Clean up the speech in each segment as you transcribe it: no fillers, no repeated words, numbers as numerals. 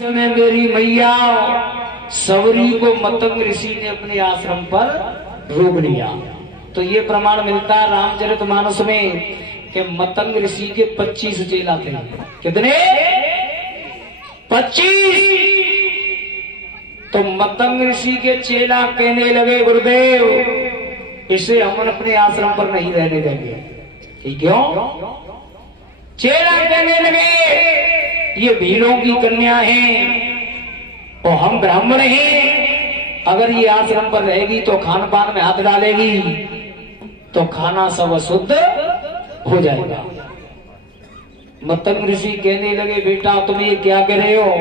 समय मेरी मैया सवरी को मतंग ऋषि ने अपने आश्रम पर रोक लिया। तो ये प्रमाण मिलता है रामचरितमानस में कि मतंग ऋषि के 25 चेला थे। कितने? 25। तो मतंग ऋषि के चेला कहने लगे गुरुदेव इसे हम अपने आश्रम पर नहीं रहने देंगे। क्यों? चेला कहने लगे ये भीलों की कन्या है और हम ब्राह्मण हैं, अगर ये आश्रम पर रहेगी तो खान पान में हाथ डालेगी तो खाना सब अशुद्ध हो जाएगा। मतंग ऋषि कहने लगे बेटा तुम ये क्या कह रहे हो?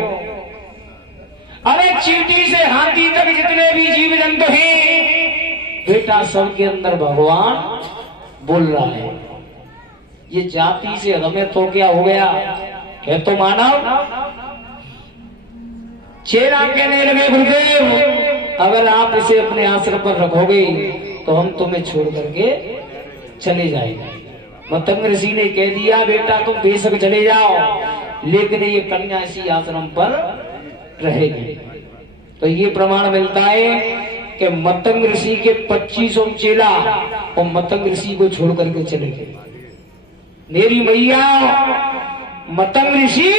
अरे चींटी से हाथी तक जितने भी जीव जंतु हैं बेटा सबके अंदर भगवान बोल रहा है। ये जाति से हमें तो क्या हो गया है तो मानव। चेला कहने लगे गुरुदेव अगर आप इसे अपने आश्रम पर रखोगे तो हम तुम्हें छोड़ करके चले जाएंगे। मतंग ऋषि ने कह दिया बेटा तुम बेशक चले जाओ लेकिन ये कन्या इसी आश्रम पर रहेगी। तो ये प्रमाण मिलता है कि मतंग ऋषि के 25 चेला और मतंग ऋषि को छोड़ करके चले गए। मेरी मैया मतंग ऋषि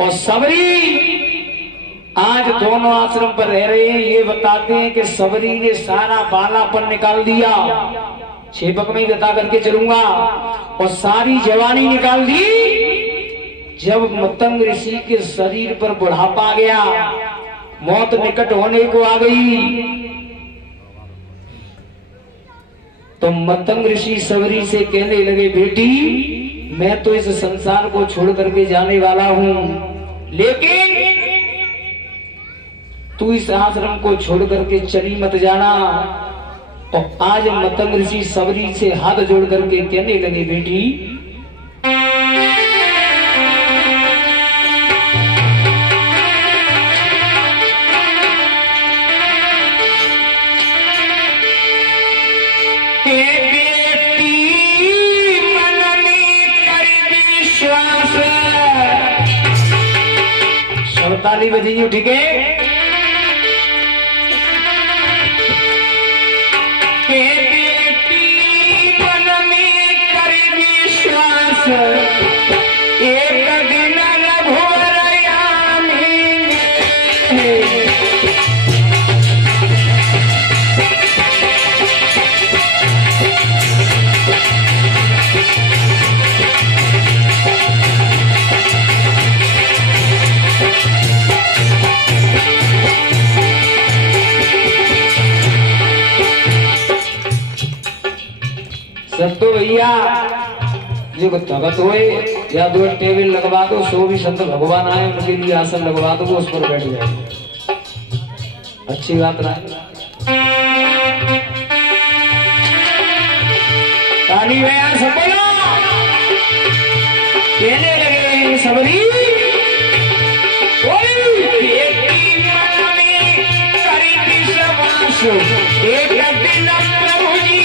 और सबरी आज दोनों आश्रम पर रह रहे हैं। ये बताते हैं कि सबरी ने सारा बालापन निकाल दिया, छेपक में बता करके चलूंगा, और सारी जवानी निकाल दी। जब मतंग ऋषि के शरीर पर बुढ़ापा आ गया, मौत निकट होने को आ गई, तो मतंग ऋषि सबरी से कहने लगे बेटी मैं तो इस संसार को छोड़ करके जाने वाला हूं, लेकिन तू इस आश्रम को छोड़ करके चली मत जाना। और आज मतंग ऋषि सबरी से हाथ जोड़ करके कहने लगे बेटी ताली बजी। ठीक है बेटी मन में कर विश्वास एक दिन संतो भैया जो तगत होए या दो टेबल लगवा दो, सो भी संत भगवान आए उनके लिए आसन लगवा दो, उस पर बैठ जाए। अच्छी बात ना ताली भैया सब बोलो। कहने लगे सबरी एक दिन प्रभु जी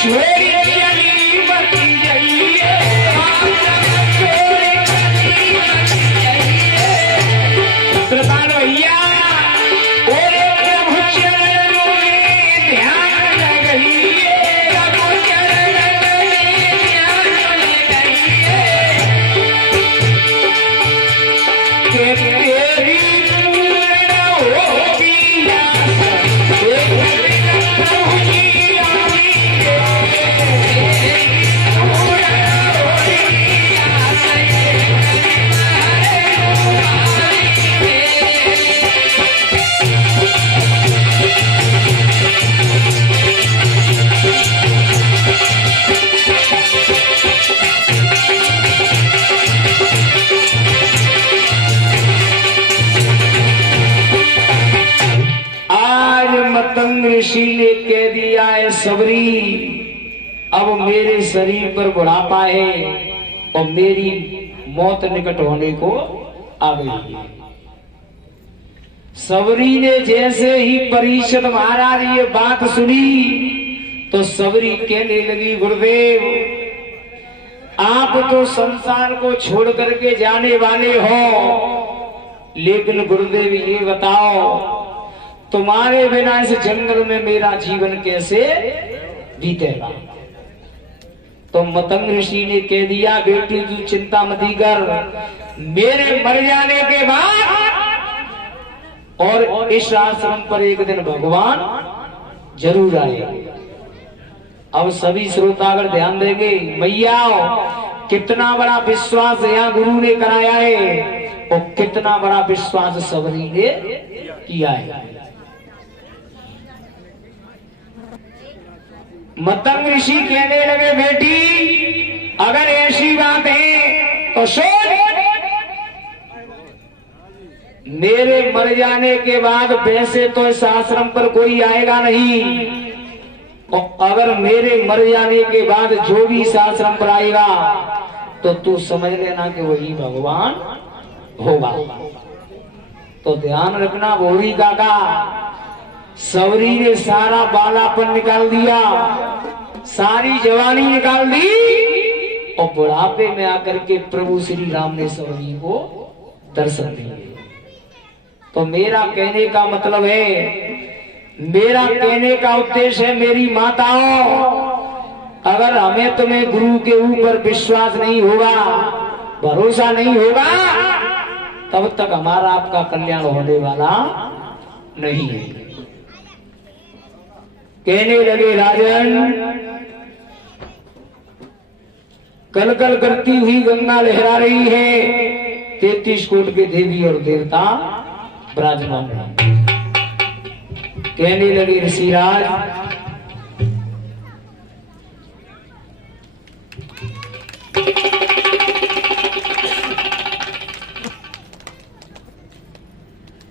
छोड़ी चली मत जाइए, कृपाल भैया ओरे प्रभु चरणों में ध्यान लगाइए, प्रभु चरणों में ध्यान लगाइए कि तेरी पूर्ण होगी आशा, प्रभु की आमी मतंग ऋषि ने कह दिया है सबरी, अब मेरे शरीर पर बुढ़ापा है और मेरी मौत निकट होने को आ गई है। सबरी ने जैसे ही परीक्षित महाराज ये बात सुनी तो सबरी कहने लगी, गुरुदेव आप तो संसार को छोड़ करके जाने वाले हो, लेकिन गुरुदेव ये बताओ तुम्हारे बिना इस जंगल में मेरा जीवन कैसे बीतेगा। तो मतंग ऋषि ने कह दिया, बेटी तू चिंता मत कर, मेरे मर जाने के बाद और इस आश्रम पर एक दिन भगवान जरूर आएंगे। अब सभी श्रोतागण ध्यान देंगे, मैया कितना बड़ा विश्वास यहाँ गुरु ने कराया है और कितना बड़ा विश्वास सबरी ने किया है। मतंग ऋषि कहने लगे, बेटी अगर ऐसी बात है तो सुन, मेरे मर जाने के बाद वैसे तो इस आश्रम पर कोई आएगा नहीं, और अगर मेरे मर जाने के बाद जो भी इस आश्रम पर आएगा तो तू समझ लेना कि वही भगवान होगा। तो ध्यान रखना भोरी काका, सबरी ने सारा बालापन निकाल दिया, सारी जवानी निकाल दी और बुढ़ापे में आकर के प्रभु श्री राम ने सबरी को दर्शन दिए। तो मेरा कहने का मतलब है, मेरा कहने का उद्देश्य है, मेरी माताओं अगर हमें तुम्हें गुरु के ऊपर विश्वास नहीं होगा, भरोसा नहीं होगा, तब तक हमारा आपका कल्याण होने वाला नहीं है। कहने लगे, राजन कल कल करती हुई गंगा लहरा रही है, 33 कोट के देवी और देवता विराजमान है। कहने लगे, ऋषिराज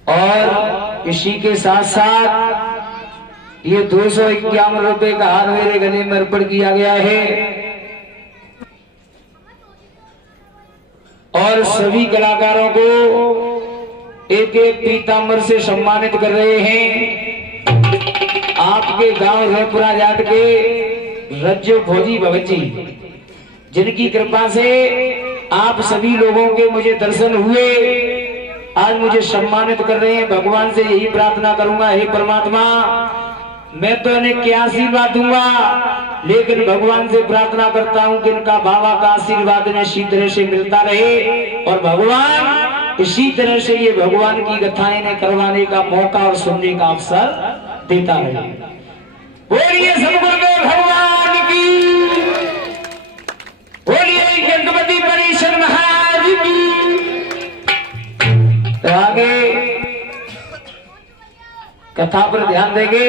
और इसी के साथ साथ ये 251 रुपए का हार मेरे गले में अर्पण किया गया है और सभी कलाकारों को एक एक पीताम्बर से सम्मानित कर रहे हैं। आपके गांव रपुरा जाट के रज्जो भोजी भगत जी, जिनकी कृपा से आप सभी लोगों के मुझे दर्शन हुए, आज मुझे सम्मानित कर रहे हैं। भगवान से यही प्रार्थना करूंगा, हे परमात्मा मैं तो इन्हें क्या आशीर्वाद दूंगा, लेकिन भगवान से प्रार्थना करता हूं कि इनका बाबा का आशीर्वाद इन्हें इसी तरह से मिलता रहे और भगवान इसी तरह से ये भगवान की कथाएं इन्हें करवाने का मौका और सुनने का अवसर देता रहे। बोलिए सदगुरुदेव भगवान की, बोलिए गणपति परिषद महाराज की। तो आगे कथा पर ध्यान देंगे,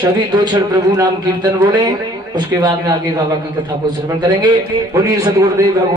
सभी 2 क्षण प्रभु नाम कीर्तन बोले, उसके बाद में आगे बाबा की कथा को श्रवण करेंगे। बोलिए सदगुरुदेव भगवान।